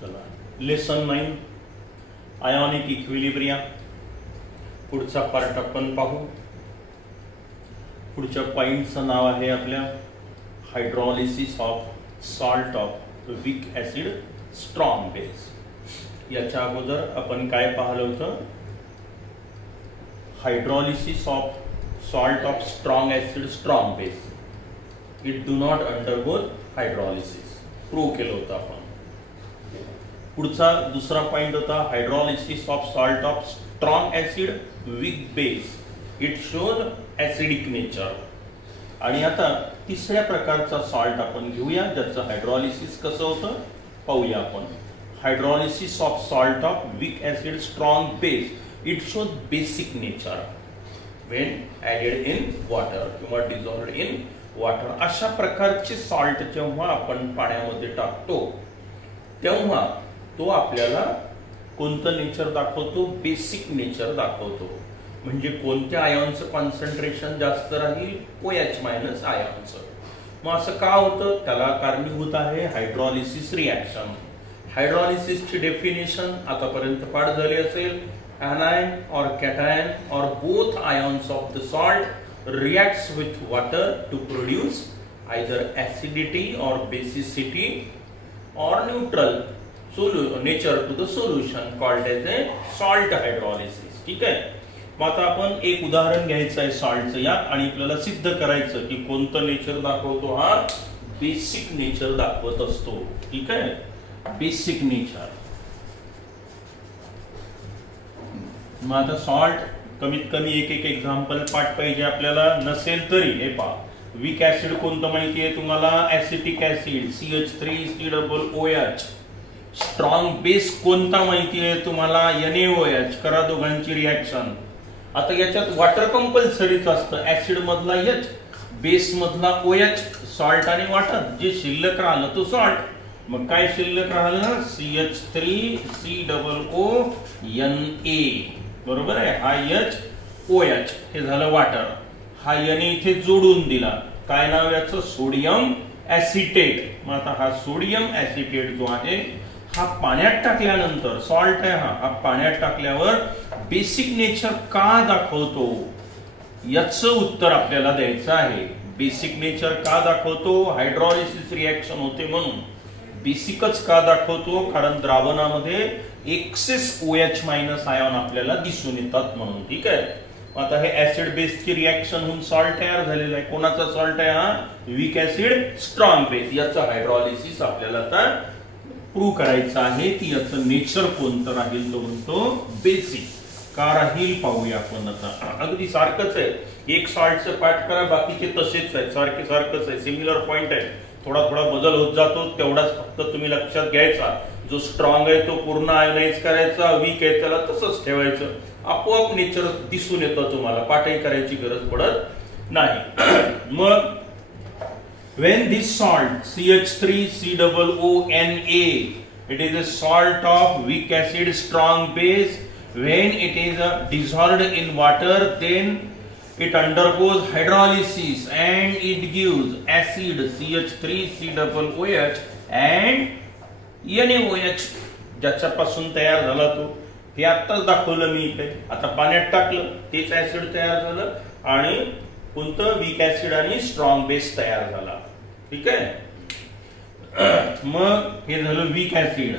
चला lesson 9 ionic equilibrium. पुढचा part आपण पाहू. पुढच्या पॉइंटचं नाव आहे आपल्या hydrolysis of salt of weak acid strong base. याच्या अगोदर आपण काय पाहिलं होतं? Hydrolysis of salt of strong acid strong base. It do not undergo hydrolysis. Prove केलं होतं आपण. पुढचा दुसरा पॉइंट होता hydrolysis of salt of strong acid weak base. It shows acidic nature. आणि आता तिसऱ्या प्रकारचा सॉल्ट आपण घेऊया ज्याचं हायड्रॉलिसिस कसं होतं पाहूया आपण. Hydrolysis of salt of weak acid strong base. It shows basic nature when added in water किंवा डिझॉल्व्ड इन वॉटर. अशा प्रकारचे सॉल्ट जेव्हा आपण पाण्यामध्ये टाकतो तेव्हा तो आपल्याला कोणतं नेचर दाखवतो? बेसिक नेचर दाखवतो. म्हणजे कोणत्या आयॉनचं कॉन्सन्ट्रेशन जास्त राहील? OH मायनस आयॉनचं. मग असं का होतं? त्याला कारणीभूत आहे हायड्रॉलिसिस रिॲक्शन. हायड्रॉलिसिसची डेफिनेशन आतापर्यंत पाठ झाली असेल. anion or cation or both ions of the salt reacts with water to produce either acidity or basicity or neutral nature to the solution called as a salt hydrolysis. ठीक आहे. मग आता आपण एक उदाहरण घ्यायचं आहे सॉल्टचं या आणि आपल्याला सिद्ध करायचं की कोणतं नेचर दाखवतो? हा बेसिक नेचर दाखवत असतो. ठीक आहे. Basic nature. मग आता सॉल्ट कमीत कमी एक एक एक्झाम्पल पाठ पाहिजे आपल्याला. नसेल तरी हे पहा. वीक ऍसिड कोणतं माहिती आहे तुम्हाला? Acetic acid CH3COOH. Strong base कोणता माहिती आहे तुम्हाला? NaOH. करा दोघांची रिॲक्शन. आता याच्यात वॉटर कंपल्सरीच असतं. ऍसिड मधला H, बेस मधला OH. सॉल्ट आणि वॉटर जे शिल्लक राहिलं तो सॉल्ट. मग काय शिल्लक राहिलं? CH3COONA. बरोबर आहे. हा HOH हे झालं वॉटर. हा Na इथे जोडून दिला. काय नाव याचं? Sodium acetate. मग आता हा सोडियम ऍसिटेट जो आहे हा पाण्यात टाकल्यानंतर सॉल्ट आहे हा पाण्यात टाकल्यावर बेसिक नेचर का दाखवतो याचं उत्तर आपल्याला द्यायचं आहे. बेसिक नेचर का दाखवतो? हायड्रॉलिसिस रिॲक्शन होते म्हणून. बेसिकच का दाखवतो? कारण द्रावणामध्ये एक्सेस OH मायनस आयॉन आपल्याला दिसून येतात म्हणून. ठीक आहे. आता हे ऍसिड बेसची रिॲक्शन होऊन सॉल्ट तयार झालेला आहे. कोणाचा सॉल्ट आहे हा? Weak acid strong base. याचं हायड्रॉलिसिस आपल्याला आता प्रूव्ह करायचं आहे की याचं नेचर कोणतं राहील. तो म्हणतो बेसिक. का राहील पाहूया आपण आता. अगदी सारखंच आहे. एक सॉल्टचं पाठ करा, बाकीचे तसेच आहेत. सारखंच आहे. सिमिलर पॉइंट आहे. थोडा बदल होत जातो तेवढाच फक्त तुम्ही लक्षात घ्यायचा. जो स्ट्रॉंग आहे तो पूर्ण आयोनाइज करायचा. वीक आहे त्याला तसंच ठेवायचं. आपोआप नेचर दिसून येतं तुम्हाला. पाठही करायची गरज पडत नाही. मग when this salt CH3COONA, it is a salt of weak acid strong base. When it is dissolved in water, then it undergoes hydrolysis and it gives acid CH3COOH and NaOH. ज्याच्यापासून तयार झाला तो हे आत्ताच दाखवलं मी इथे. आता पाण्यात टाकलं तेच ऍसिड तयार झालं आणि कोणतं? वीक ऍसिड आणि स्ट्रॉंग बेस तयार झाला. ठीक आहे. मग हे झालं वीक ऍसिड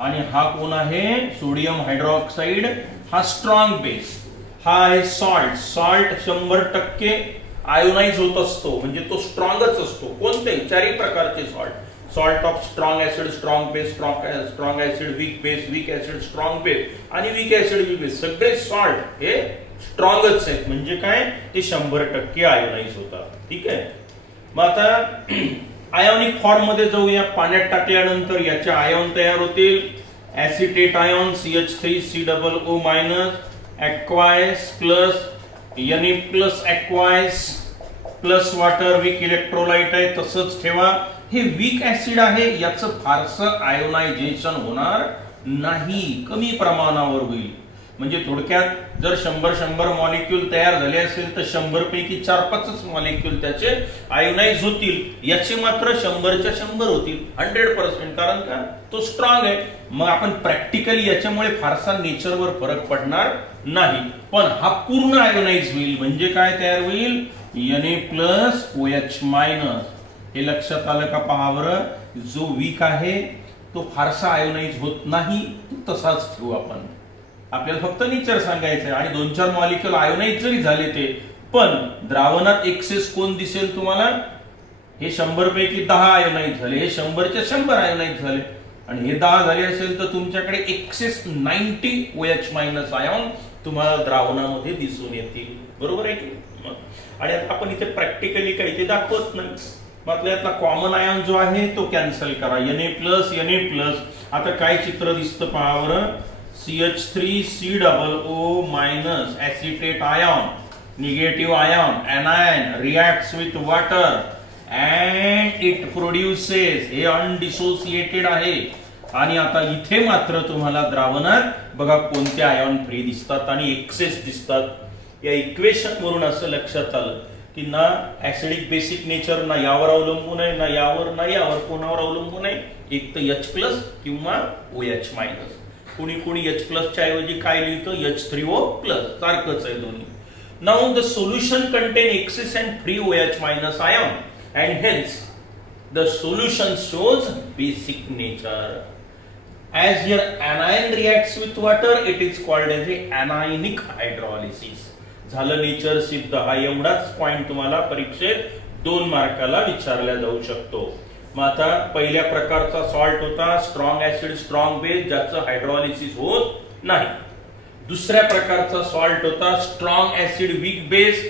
आणि हा कोण आहे? Sodium hydroxide. हा स्ट्रॉंग बेस. हा आहे सॉल्ट. सॉल्ट 100% आयोनाइज होत असतो म्हणजे तो स्ट्रॉंगच असतो. कोणते? चारही प्रकारचे salt. Salt of strong acid strong base, strong acid weak base, weak acid strong base आणि वीक ऍसिड वीक बेस. सगळे सॉल्ट हे स्ट्रॉंगच आहेत. म्हणजे काय? ते 100% आयोनाइज होतात. ठीक आहे. मग आता आयोनिक फॉर्म मध्ये जाऊया. पाण्यात टाकल्यानंतर याचे आयॉन तयार होतील. Acetate ion CH3COO minus, aqueous plus, Na plus aqueous plus water. Weak electrolyte आहे तसंच ठेवा. हे वीक ऍसिड आहे. याचं फारसं आयोनायझेशन होणार नाही. कमी प्रमाणावर होईल. म्हणजे थोडक्यात जर 100 मॉलिक्यूल तयार झाले असेल तर 100 पैकी 4-5 मॉलिक्यूल त्याचे आयोनाइज होतील, याचे मात्र 100च्या 100 होतील 100%, कारण का तो स्ट्रॉंग आहे. मग आपण प्रॅक्टिकली याच्यामुळे फारसा नेचरवर फरक पडणार नाही, पण हा पूर्ण आयोनाइज होईल. म्हणजे काय तयार होईल? Na+OH-. हे लक्षात आलं का? पहा बरं, जो वीक आहे तो फारसा आयोनाइज होत नाही, तो तसाच ठेवू आपण. आपल्याला फक्त नेचर सांगायचंय. आणि 2-4 मॉलिक्यूल आयोनाइज जरी झाले ते, पण द्रावणात एक्सेस कोण दिसेल तुम्हाला? हे 100 पैकी 10 आयोनाइज झाले, हे 100च्या 100 आयोनाइज झाले, आणि हे 10 झाले असेल तर तुमच्याकडे एक्सेस 90 OH- आयॉन तुम्हाला द्रावणामध्ये दिसून येतील. बरोबर आहे की? आणि आता आपण इथे प्रॅक्टिकली काही ते दाखवत नाही. मग यातला कॉमन आयॉन जो आहे तो कॅन्सल करा. Na+. आता काय चित्र दिसतं पहा बरं. CH3COO- acetate ion, negative ion, anion reacts with water and it produces, हे अनडिसोसिएटेड आहे. आणि आता इथे मात्र तुम्हाला द्रावणात बघा कोणते आयॉन फ्री दिसतात आणि एक्सेस दिसतात. या इक्वेशन वरून असं लक्षात आलं की ना ऍसिडिक बेसिक नेचर ना यावर अवलंबून आहे, ना यावर ना यावर, कोणावर अवलंबून आहे? एक तर H+ किंवा OH-. कोणी H+ च्या ऐवजी काय लिहितो? H3O+, सारखंच आहे दोन्ही. Now the solution contain excess and free OH- ion and hence the solution shows basic nature. As here anion reacts with water, it is called as a anionic hydrolysis. झालं nature सिद्ध. हा एवढाच point तुम्हाला परीक्षेत 2 मार्काला विचारला जाऊ शकतो. मग आता पहिल्या प्रकारचा सॉल्ट होता स्ट्रॉंग ऍसिड स्ट्रॉंग बेस, ज्याचं हायड्रॉलिसिस होत नाही. दुसऱ्या प्रकारचा सॉल्ट होता स्ट्रॉंग ऍसिड वीक बेस,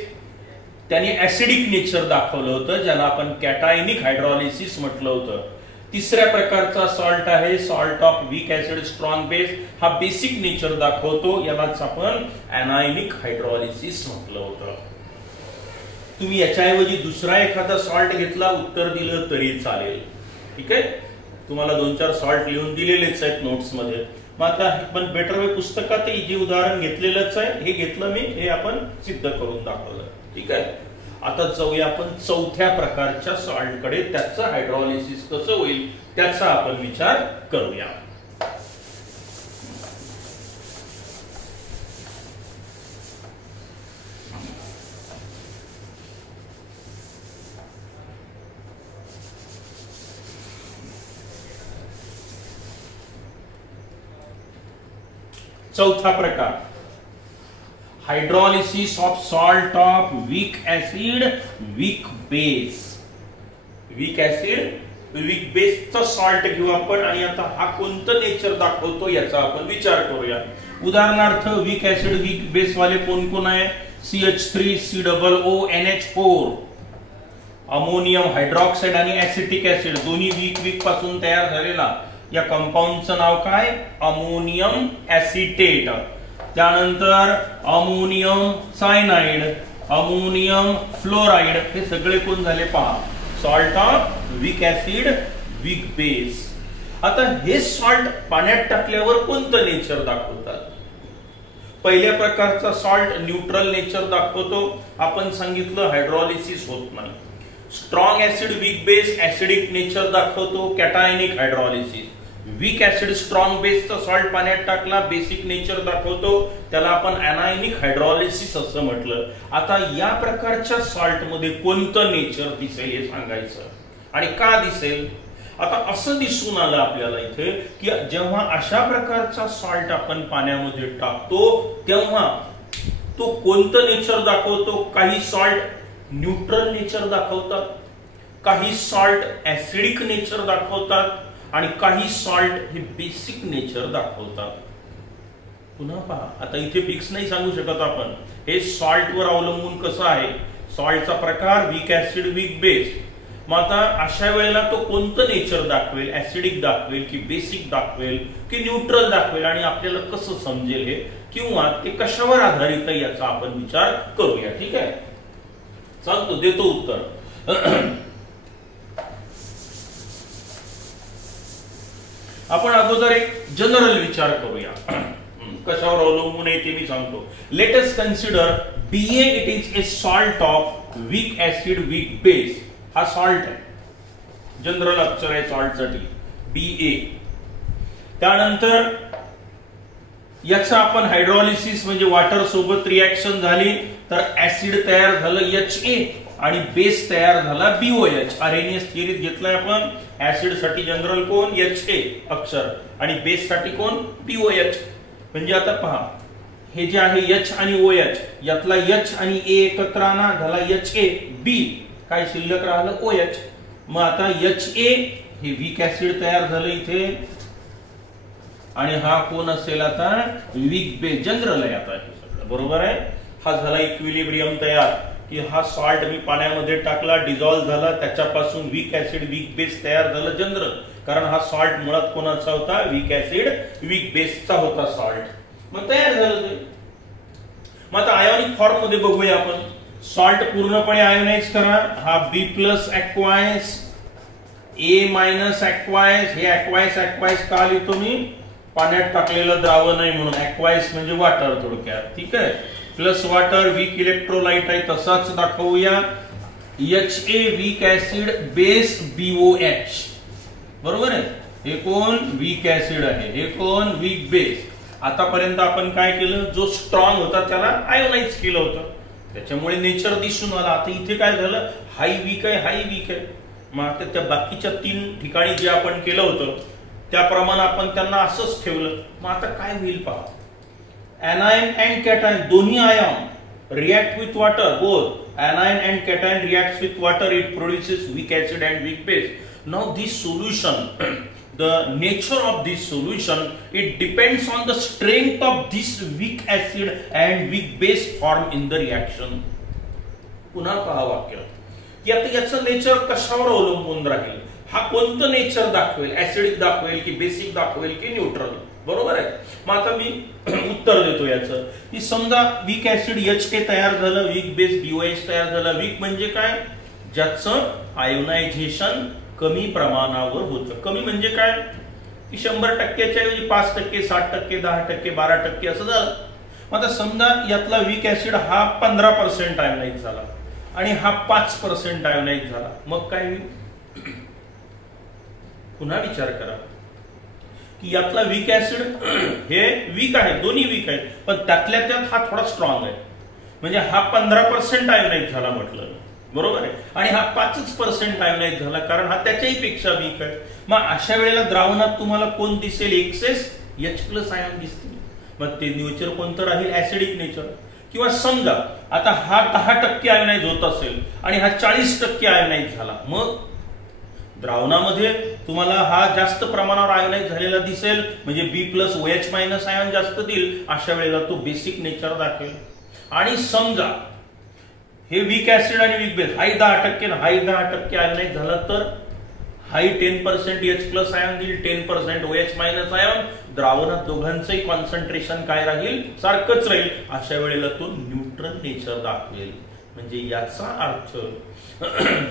त्याने ऍसिडिक नेचर दाखवलं होतं, ज्याला आपण कॅटायनिक हायड्रॉलिसिस म्हटलं होतं. तिसऱ्या प्रकारचा सॉल्ट आहे salt of weak acid strong base, हा बेसिक नेचर दाखवतो, यालाच आपण एनायनिक हायड्रॉलिसिस म्हटलं होतं. तुम्ही याच्याऐवजी दुसरा एखादा सॉल्ट घेतला, उत्तर दिलं तरी चालेल. ठीक आहे, तुम्हाला 2-4 सॉल्ट लिहून दिलेलेच आहेत नोट्स मध्ये. मग आता पण बेटर वे पुस्तकात जे उदाहरण घेतलेलंच आहे, हे घेतलं मी, हे आपण सिद्ध करून दाखवलं. ठीक आहे, आता जाऊया आपण चौथ्या प्रकारच्या सॉल्ट कडे. त्याचं हायड्रॉलिसिस कसं होईल त्याचा आपण विचार करूया. चौथा प्रकार, hydrolysis of salt of weak acid weak base. Weak acid weak बेसचा सॉल्ट घेऊ आपण, आणि आता हा कोणतं नेचर दाखवतो याचा आपण विचार करूया. उदाहरणार्थ वीक ऍसिड वीक बेस वाले कोण कोण आहे? CH3COONH4, अमोनियम हायड्रॉक्साइड आणि ऍसिटिक ऍसिड, दोन्ही वीक वीक पासून तयार झालेला. या कंपाऊंडचं नाव काय? Ammonium acetate. त्यानंतर अमोनियम सायनाइड, अमोनियम फ्लोराइड, हे सगळे कोण झाले पहा? Salt of weak acid weak base. आता हे सॉल्ट पाण्यात टाकल्यावर कोणतं नेचर दाखवतात? पहिल्या प्रकारचा सॉल्ट न्यूट्रल नेचर दाखवतो, आपण सांगितलं हायड्रॉलिसिस होत नाही. Strong acid weak base acidic nature दाखवतो, cationic hydrolysis. Weak acid strong बेसचा सॉल्ट पाण्यात टाकला, बेसिक नेचर दाखवतो, त्याला आपण एनायनिक हायड्रॉलिसिस असं म्हटलं. आता या प्रकारच्या सॉल्ट मध्ये कोणतं नेचर दिसेल हे सांगायचं, आणि का दिसेल? आता असं दिसून आलं आपल्याला इथे की जेव्हा अशा प्रकारचा सॉल्ट आपण पाण्यामध्ये टाकतो तेव्हा तो कोणतं नेचर दाखवतो? काही सॉल्ट न्यूट्रल नेचर दाखवतात, काही सॉल्ट ऍसिडिक नेचर दाखवतात, आणि काही सॉल्ट हे बेसिक नेचर दाखवतात. पुन्हा पहा, आता इथे फिक्स नाही सांगू शकत आपण, हे सॉल्ट वर अवलंबून कसं आहे. सॉल्टचा प्रकार वीक ऍसिड वीक बेस. मग आता अशा वेळेला तो कोणतं नेचर दाखवेल? ऍसिडिक दाखवेल की बेसिक दाखवेल की न्यूट्रल दाखवेल, आणि आपल्याला कसं समजेल हे, किंवा ते कशावर आधारित आहे याचा आपण विचार करूया. ठीक आहे, सांगतो, देतो उत्तर. आपण अगोदर एक जनरल विचार करूया. कशावर अवलंबून आहे ते मी सांगतो. Let us consider BA. It is a salt of weak acid weak base. हा सॉल्ट आहे, जनरल अक्षर आहे सॉल्ट साठी BA. त्यानंतर याचा आपण हायड्रॉलिसिस म्हणजे वॉटर सोबत रिएक्शन झाली तर ऍसिड तयार झालं HA आणि बेस तयार झाला BOH. आर्हेनियस थिअरीत घेतलाय आपण. ऍसिड साठी जनरल कोण HA अक्षर आणि बेस साठी कोण BOH. म्हणजे आता पहा हे जे आहे H आणि OH यातला H आणि A एकत्र आणा झाला HA B. काय शिल्लक राहिलं OH. मग आता HA हे वीक ऍसिड तयार झालं इथे आणि हा कोण असेल आता वीक बेस. जनरल आहे आता हे सगळं बरोबर आहे. हा झाला इक्विलिब्रियम तयार की हा सॉल्ट मी पाण्यामध्ये टाकला, डिझॉल्व्ह झाला, त्याच्यापासून वीक ऍसिड वीक बेस तयार झालं जनरल. कारण हा सॉल्ट मुळात कोणाचा होता वीक ऍसिड वीक बेसचा होता सॉल्ट. मग तयार झालं ते. मग आता आयोनिक फॉर्म मध्ये बघूया आपण. सॉल्ट पूर्णपणे आयोनाइज करा. हा B प्लस ऍक्वायस A मायनस ऍक्वायस. हे ऍक्वायस का लिहितो मी पाण्यात टाकलेलं द्रावण आहे म्हणून. ऍक्वायस म्हणजे वॉटर थोडक्यात. ठीक आहे. प्लस वॉटर वीक इलेक्ट्रोलाइट आहे तसाच दाखवूया. HA weak acid base BOH बरोबर आहे. हे कोण वीक ऍसिड आहे, हे कोण वीक बेस. आतापर्यंत आपण काय केलं जो स्ट्रॉंग होता त्याला आयोनाइज केलं होतं त्याच्यामुळे नेचर दिसून आला. आता इथे काय झालं हाई वीक आहे हाई वीक आहे. मग आता त्या बाकीच्या 3 ठिकाणी जे आपण केलं होतं त्याप्रमाणे आपण त्यांना असंच ठेवलं. मग आता काय होईल पहा. anion and cation दोन्ही ion react with water both anion and cation reacts with water. It produces weak acid and weak base. Now this solution the nature of this solution it depends on the strength of this weak acid and weak base formed in the reaction. पुन्हा पहा वाक्य की आता याचं nature कशावर अवलंबून राहील. हा कोणतं नेचर दाखवेल, ऍसिडिक दाखवेल की बेसिक दाखवेल की न्यूट्रल. बरोबर आहे. मग आता मी उत्तर देतो याचं की समजा वीक ऍसिड HA तयार झालं, वीक बेस BOH तयार झाला. वीक म्हणजे काय ज्याचं आयोनायझेशन कमी प्रमाणावर होतं. कमी म्हणजे काय की 100%च्या ऐवजी 5%, 60%, 10%, 12% असं झालं. मग आता समजा यातला वीक ऍसिड हा 15% आयोनाइज झाला आणि हा 5% आयोनाइज झाला. मग काय होईल. पुन्हा विचार करा की यातला वीक ऍसिड हे वीक आहे, दोन्ही वीक आहेत, पण त्यातल्या त्यात हा थोडा स्ट्रॉंग आहे. म्हणजे हा 15% आयोनाइज झाला म्हटलं बरोबर आहे आणि हा 5% आयोनाइज झाला कारण हा त्याच्याही पेक्षा वीक आहे. मग अशा वेळेला द्रावणात तुम्हाला कोण दिसेल एक्सेस H+ आयन दिसतील. मग ते नेचर कोणतं राहील ऍसिडिक नेचर. किंवा समजा आता हा 10% आयोनाइज होत असेल आणि हा 40% आयोनाइज झाला. मग द्रावणामध्ये तुम्हाला हा जास्त प्रमाणावर आयोनाइज झालेला दिसेल म्हणजे B+OH- आयन जास्त देईल. अशा वेळेला तो बेसिक नेचर दाखवेल. आणि समजा हे वीक ऍसिड आणि वीक बेस हाही 10% हाही 10% आयोनाइज झाला तर हाई 10% H+ आयन देईल, 10% OH- आयन. द्रावणात दोघांचंही कॉन्सन्ट्रेशन काय राहील सारखंच राहील. अशा वेळेला तो न्यूट्रल नेचर दाखवेल. म्हणजे याचा अर्थ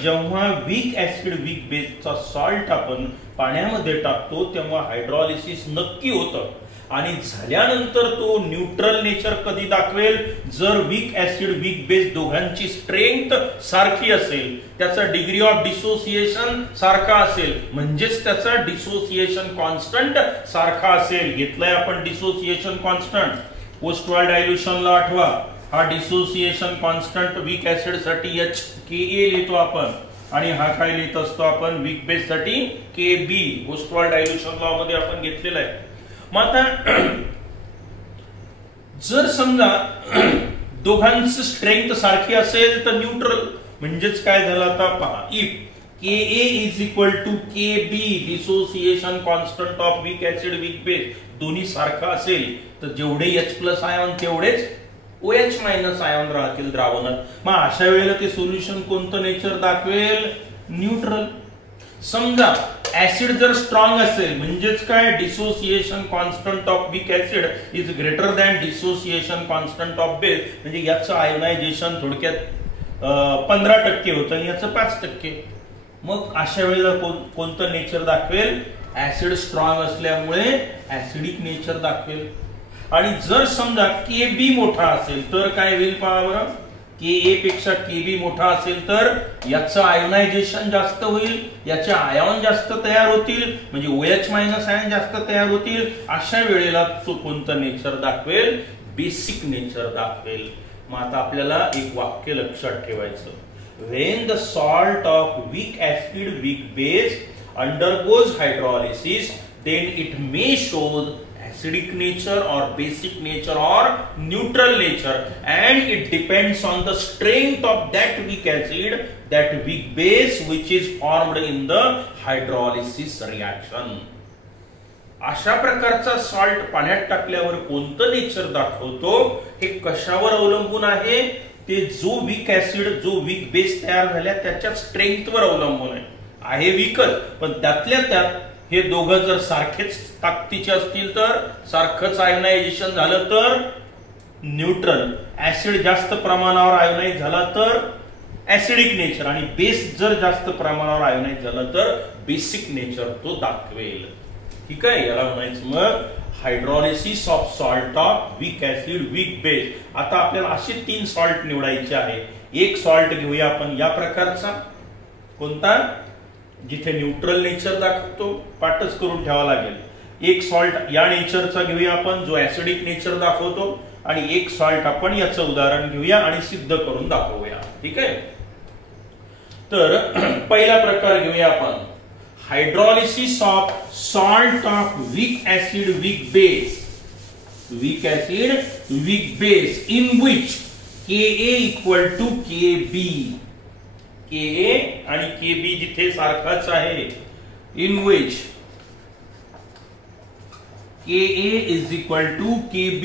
जेव्हा वीक ऍसिड वीक बेसचा सॉल्ट आपण पाण्यामध्ये टाकतो तेव्हा हायड्रॉलिसिस नक्की होतं आणि झाल्यानंतर तो न्यूट्रल नेचर कधी दाखवेल जर वीक ऍसिड वीक बेस दोघांची स्ट्रेंथ सारखी असेल, त्याचा डिग्री ऑफ डिसोसिएशन सारखा असेल म्हणजेच त्याचा डिसोसिएशन कॉन्स्टंट सारखा असेल. घेतलाय आपण डिसोसिएशन कॉन्स्टंट. पोस्ट वॉल डायल्युशनला आठवा हा डिसोसिएशन कॉन्स्टंट वीक ऍसिड साठी HKa लिहितो आपण आणि हा काय लिहित असतो आपण वीक बेस साठी KB. Post wall dilution law मध्ये आपण घेतलेला आहे. मग आता जर समजा दोघांची स्ट्रेंथ सारखी असेल तर न्यूट्रल म्हणजेच काय झालं आता पहा. If Ka is equal to Kb dissociation constant of weak acid weak base दोन्ही सारखा असेल तर जेवढे H+ आयन तेवढेच OH- आयन राहतील द्रावणात. मग अशा वेळेला ते सोल्युशन कोणतं नेचर दाखवेल न्यूट्रल. समजा ऍसिड जर स्ट्रॉंग असेल म्हणजेच काय dissociation constant of weak acid is greater than dissociation constant of base. म्हणजे याचं आयोनायझेशन थोडक्यात 15% होतं आणि याचं 5%. मग अशा वेळेला कोणतं नेचर दाखवेल ऍसिड स्ट्रॉंग असल्यामुळे ऍसिडिक नेचर दाखवेल. आणि जर समजा KB मोठा असेल तर काय होईल पहा बरं, KA पेक्षा KB मोठा असेल तर याचं आयोनायझेशन जास्त होईल, याचे आयॉन जास्त तयार होतील, म्हणजे OH मायनस आयन जास्त तयार होतील. अशा वेळेला तो कोणतं नेचर दाखवेल, बेसिक नेचर दाखवेल. मग आता आपल्याला एक वाक्य लक्षात ठेवायचं, when the salt of weak acid weak base undergoes hydrolysis then it may show acidic nature or basic nature or neutral nature, and it depends on the strength of that weak acid, that weak base which is formed in the hydrolysis reaction. अशा प्रकारचा salt पाण्यात टाकल्यावर कोणतं nature दाखवतो हे कशावर अवलंबून आहे, ते जो वीक ऍसिड जो वीक बेस तयार झाल्या त्याच्या स्ट्रेंथवर अवलंबून आहे वीकच, पण त्यातल्या त्यात हे दोघं जर सारखेच ताकदीचे असतील तर, सारखंच आयोनायझेशन झालं तर न्यूट्रल, ऍसिड जास्त प्रमाणावर आयोनाइज झाला तर ऍसिडिक नेचर, आणि बेस जर जास्त प्रमाणावर आयोनाइज झाला तर बेसिक नेचर तो दाखवेल. ठीक आहे, याला म्हणायचं मग hydrolysis of salt of weak acid weak base. आता आपल्याला असे 3 सॉल्ट निवडायचे आहे. एक सॉल्ट घेऊया आपण या प्रकारचा, कोणता, जिथे न्यूट्रल नेचर दाखवतो, पाठच करून ठेवा लागेल. एक सॉल्ट या नेचरचा घेऊया आपण जो ऍसिडिक नेचर दाखवतो, आणि एक सॉल्ट आपण याचं उदाहरण घेऊया आणि सिद्ध करून दाखवूया. ठीक आहे, तर पहिला प्रकार घेऊया आपण, hydrolysis of salt of weak acid weak base in which Ka equal to Kb, Ka आणि Kb जिथे सारखाच आहे, in which Ka is equal to Kb.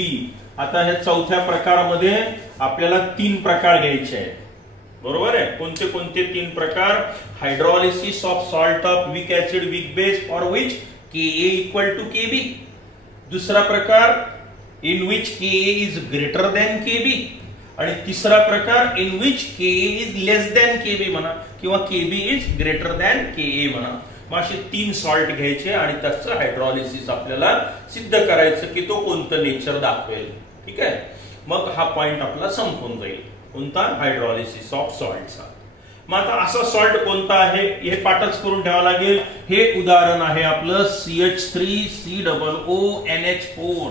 आता ह्या चौथ्या प्रकारामध्ये आपल्याला 3 प्रकार घ्यायचे आहेत, बरोबर आहे. कोणते कोणते 3 प्रकार, hydrolysis of salt of weak acid weak base for which Ka equal to Kb. दुसरा प्रकार, in which Ka is greater than Kb. आणि तिसरा प्रकार, in which Ka is less than Kb म्हणा, किंवा Kb is greater than Ka म्हणा. मग असे 3 सॉल्ट घ्यायचे आणि त्याचं हायड्रॉलिसिस आपल्याला सिद्ध करायचं की तो कोणतं नेचर दाखवेल. ठीक आहे, मग हा पॉइंट आपला संपून जाईल, कोणता, हायड्रॉलिसिस ऑफ सॉल्टचा. मग आता असा सॉल्ट कोणता आहे हे पाठच करून ठेवावं लागेल. हे उदाहरण आहे आपलं CH3COONH4.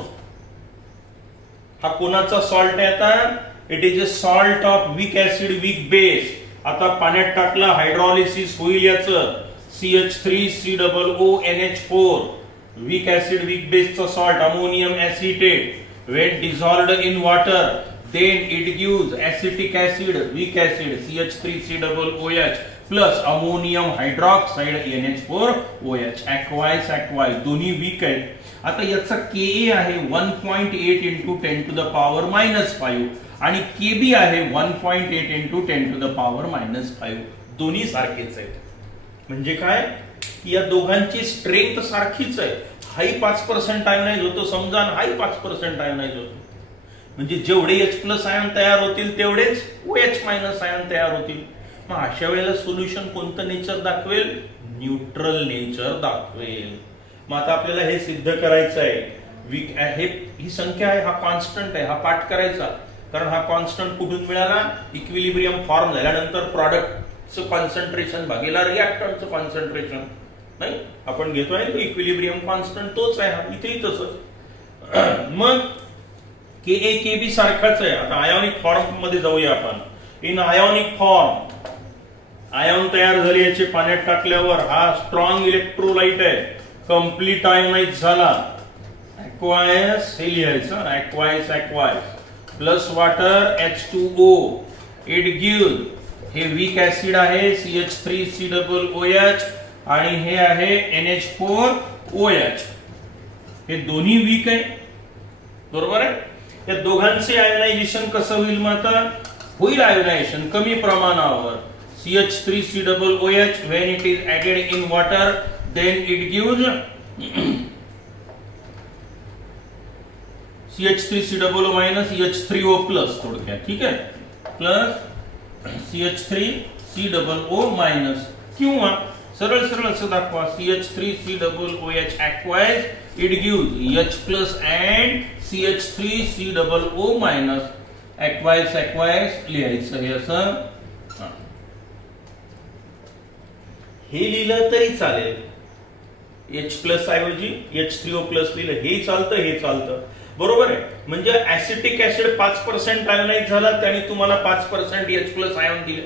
हा कोणाचा सॉल्ट आहे आता, it is a salt of weak acid weak base. आता पाण्यात टाकलं, हायड्रॉलिसिस होईल याचं, CH3COONH4 वीक ऍसिड वीक बेसचा salt, ammonium acetate. when dissolved in water then it gives acetic acid weak acid CH3COOH plus ammonium hydroxide NH4OH. aqueous दोन्ही weak आहेत. आता याचा Ka आहे 1.8 into 10 to the power -5 आणि Kb आहे 1.8 into 10 to the power -5. दोन्ही सारखेच आहेत. म्हणजे काय की या दोघांची स्ट्रेंथ सारखीच आहे. हाई 5% आयोनाइज होतो समजा, हाई 5% आयोनाइज होतो, म्हणजे जेवढे H+ आयन तयार होतील तेवढेच OH- आयन तयार होतील. मग अशा वेळेला सोल्युशन कोणतं नेचर दाखवेल, न्यूट्रल नेचर दाखवेल. मग आता आपल्याला हे सिद्ध करायचं आहे, वीक आहे ही संख्या आहे, हा कॉन्स्टंट आहे, हा पाठ करायचा, कारण हा कॉन्स्टंट कुठून मिळाला, इक्विलिब्रियम फॉर्म झाल्यानंतर प्रॉडक्टचं कॉन्सन्ट्रेशन भागेला रिएक्टंटचं कॉन्सन्ट्रेशन, नाही आपण घेतोय तो इक्विलिब्रियम कॉन्स्टंट तोच आहे, इथेही तसंच. मग Ka Kb सारखाच आहे. आता आयोनिक फॉर्म मध्ये जाऊया आपण. इन आयोनिक फॉर्म आयॉन तयार झाले याचे पाण्यात टाकल्यावर, हा स्ट्रॉंग इलेक्ट्रोलाइट आहे, कंप्लीट आयोनाइज झाला, aqueous हे लिहायचं, aqueous plus water H2O, it give, हे वीक ऍसिड आहे CH3COOH आणि हे आहे NH4OH. हे दोन्ही वीक आहे, बरोबर आहे. या दोघांचे आयोनायझेशन कसं होईल, मग आता होईल आयोनायझेशन कमी प्रमाणावर. CH3COOH when it is added in water then it gives CH3COO minus H3O plus थोडक्यात. ठीक आहे, प्लस CH3COO minus, किंवा सरळ सरळ असं दाखवा CH3COOH aqueous it gives H plus and CH3 COO minus aqueous लिहायचं हे असं. हे लिहिलं तरी चालेल, H प्लस ऐवजी H3O प्लस लिहिलं हे चालतं, हे चालतं, बरोबर आहे. म्हणजे ऍसिटिक ऍसिड 5% आयोनाइज झाला त्याने तुम्हाला 5% H प्लस आयॉन दिले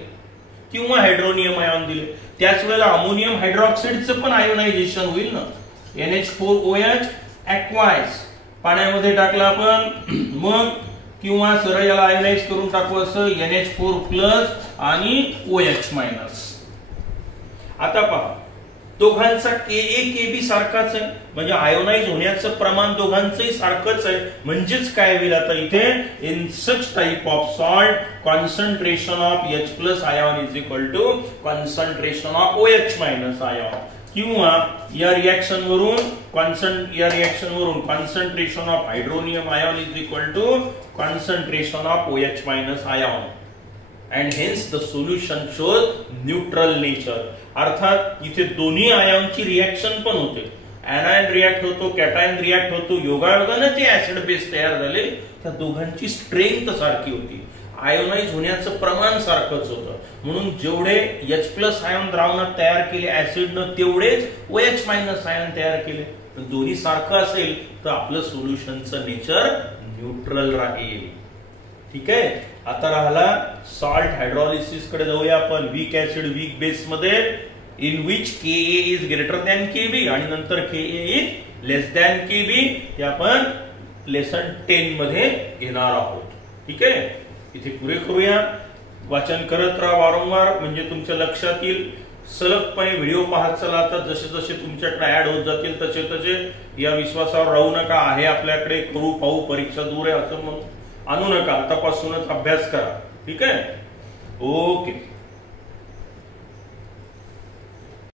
किंवा हायड्रोनियम आयॉन दिले. त्याच वेळेला अमोनियम हायड्रॉक्साईडचं पण आयोनायझेशन होईल ना. NH4OH aqueous पाण्यामध्ये टाकला आपण, मग किंवा सरळ याला आयोनाइज करून टाकू असं NH4 प्लस आणि OH मायनस. आता पहा दोघांचा Ka Kb सारखाच आहे, म्हणजे आयोनाइज होण्याचं प्रमाण दोघांचंही सारखंच आहे. म्हणजेच काय होईल आता इथे, in such type of salt concentration of H plus ion is equal to concentration of OH minus ion, किंवा या रिएक्शन वरून concentration of hydronium ion is equal to concentration of OH minus ion. And hence the solution shows neutral nature. अर्थात इथे दोन्ही आयॉनची reaction पण होते, anion react होतो, cation react होतो, योगायोगाने जे ऍसिड बेस तयार झाले त्या दोघांची स्ट्रेंथ सारखी होती, आयोनाइज होण्याचं प्रमाण सारखंच होतं. म्हणून जेवढे H प्लस आयॉन द्रावणात तयार केले ऍसिडनं तेवढेच OH मायनस आयॉन तयार केले. दोन्ही सारखं असेल तर आपलं सोल्युशनचं नेचर न्यूट्रल राहील. ठीक आहे. आता राहिला सॉल्ट हायड्रॉलिसिस कडे जाऊया आपण. वीक ऍसिड वीक बेस मध्ये in which Ka is greater than Kb आणि नंतर Ka is less than Kb हे आपण लेसन 10 मध्ये घेणार आहोत. ठीक आहे. इथे पुरे करूया, वाचन करत राहा वारंवार, म्हणजे तुमच्या लक्षात येईल. सलगपणे व्हिडिओ पाहत चला. आता जसे जसे तुमच्याकडे ऍड होत जातील तसे तसे या विश्वासावर राहू नका, आहे आपल्याकडे, करू पाहू, परीक्षा दूर आहे असं म्हणून आणू नका. आतापासूनच अभ्यास करा. ठीक आहे. ओके.